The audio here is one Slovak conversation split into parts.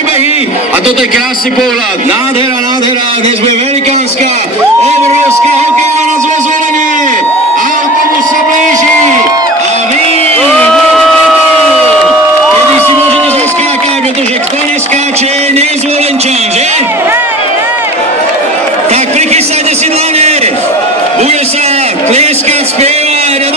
príbehy a toto je krásny pohľad. Nádhera, nádhera, dnes bude velikánska, obrovská hokejová na Zväzvolenie. Autobus sa blíži a vy kedy si môžete zaskákať, pretože kto neskáče, nie je Zvolenčan, že? Tak prichystajte si dlane, bude sa tlieskať, spievať a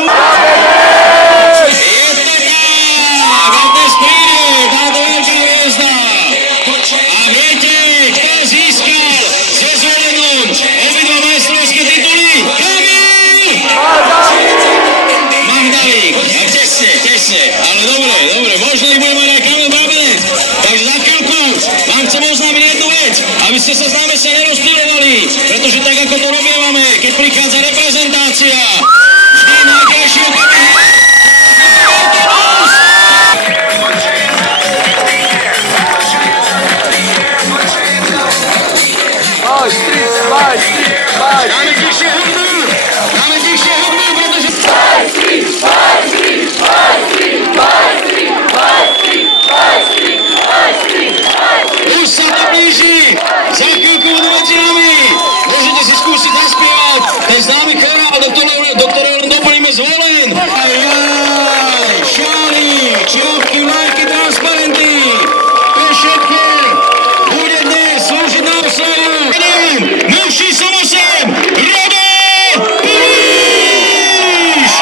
ale dobre, možno ich bude mať aj Kamil Brabenec. Takže za chvíľku vám chcem oznámiť jednu vec, aby ste sa s nami nerozptýlovali, pretože tak ako to robievame, keď prichádza reprezentácia, vždy najkrajší okamih. Dáme tichšie hudbu, pretože... Už sa to blíži, za chvíľku budú medzi nami, môžete si skúsiť zaspievať ten známy chorál, do ktorého len doplníme Zvolen. Ajaj, šály, čiovky, vlajky, transparenty, všetko bude dnes slúžiť na oslavu. Mužší som 8, Robo Píš!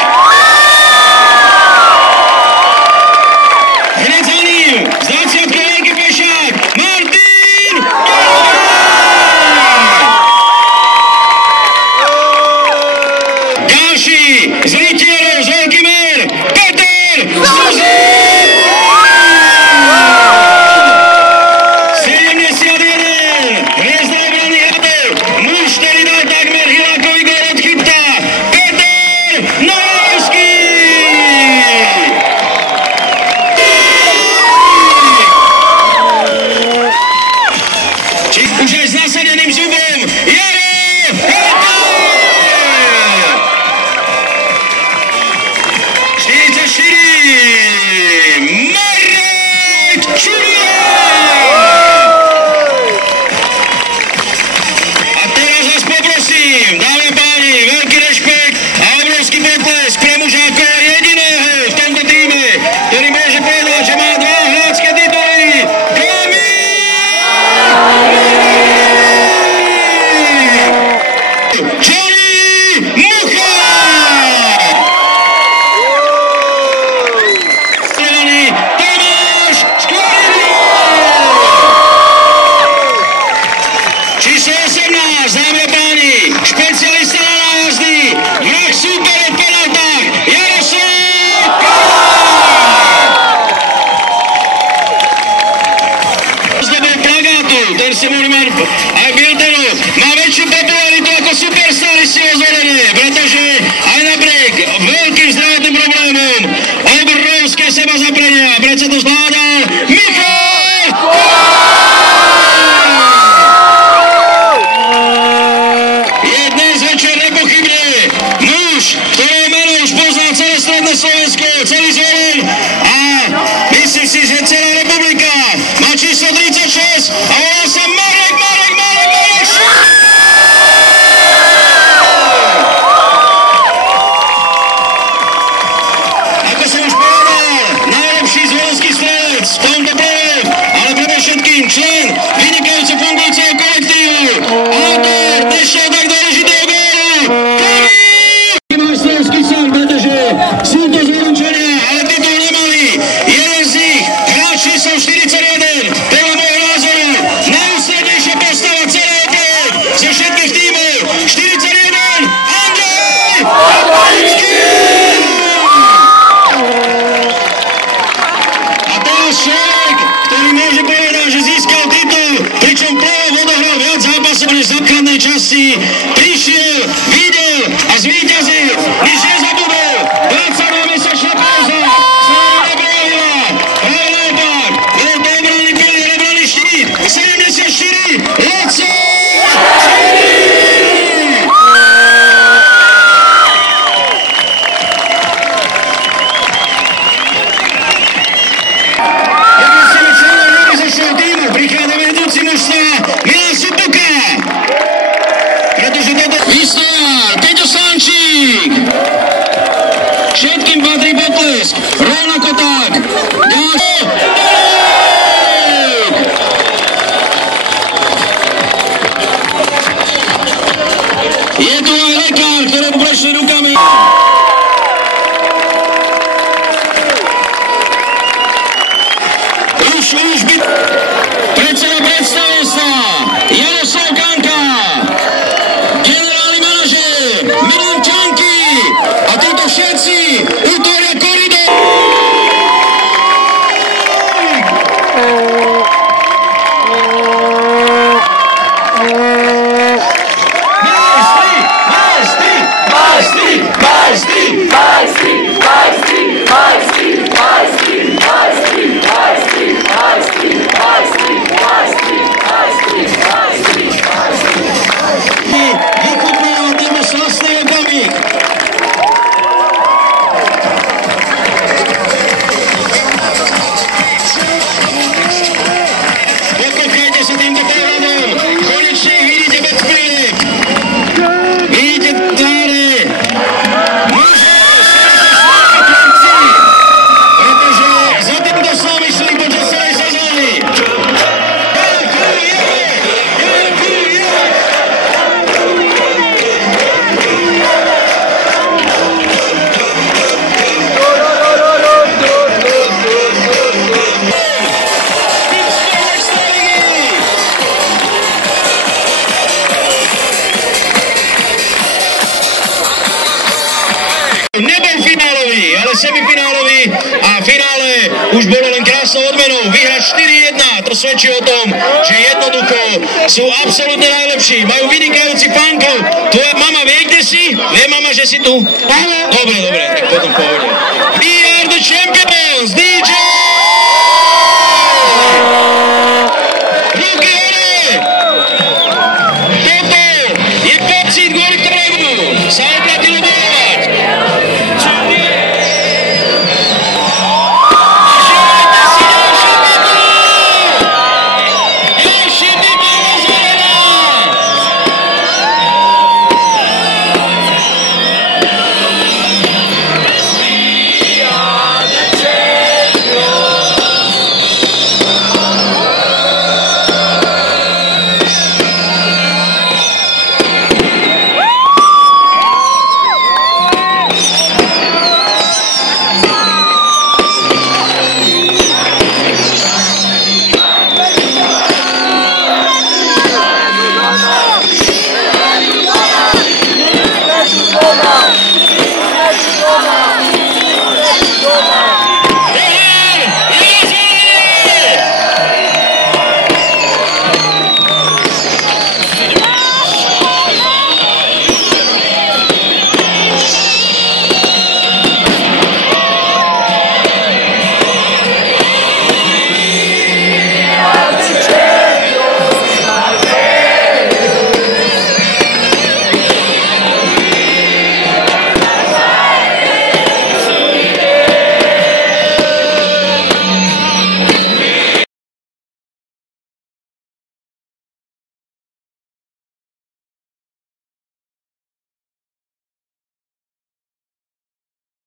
Hneď za ním, z 20 veľký pešák, Martin ďalší z rytierov z Veľký Mer, Peter Zuzin! 71, hviezda obrany Hadov, muž, ktorý dal takmer Hilákovi gól od Chybta, Peter Novovský! Či už aj s nasadeným zubom, Jaro Hata! 44, Marek Čuriak! A teraz vás poprosím, dámy a páni, veľký rešpekt a obrovský potlesk pre muža ako jediného v tomto týme, ktorý môže povedať, že má 2 hráčske tituly. Johnny Mucha! Tomáš Škvarina! Číslo 18, dámy a páni, špecialista na nájazdy, vrah súper v penaltách, Jaroslav Kala! Zdobou plagátu, ten si mohli mať aj Biltenu, má väčšiu popularitu ako superstar si Zvolenie, pretože aj napriek veľkým zdravotným problémom, obrovské seba zaprenia, predsa to zvládal Michal Kováč! Je dnes večer nepochybne muž, ktorého meno už pozná celé stredné Slovensko, celý Zvolen a myslím si, že celá republika má číslo 36 a volá sa Marek Ako som už povedal, najlepší zvolenský strelec v tomto boju, ale predovšetkým člen vynikajúco fungujúceho kolektívu, autor dnešného tak dôležitého gólu, Kamil! Máš slovenský sen, pretože sú to Zvolenčania, ale nebol finálový, ale semifinálový a finále už bolo len krásnou odmenou. Vyhrať 4-1, to svedčí o tom, že jednoducho sú absolútne najlepší. Majú vynikajúci fanklub. Tvoja mama vie, kde si? Vie mama, že si tu? Dobre, tak potom povedz.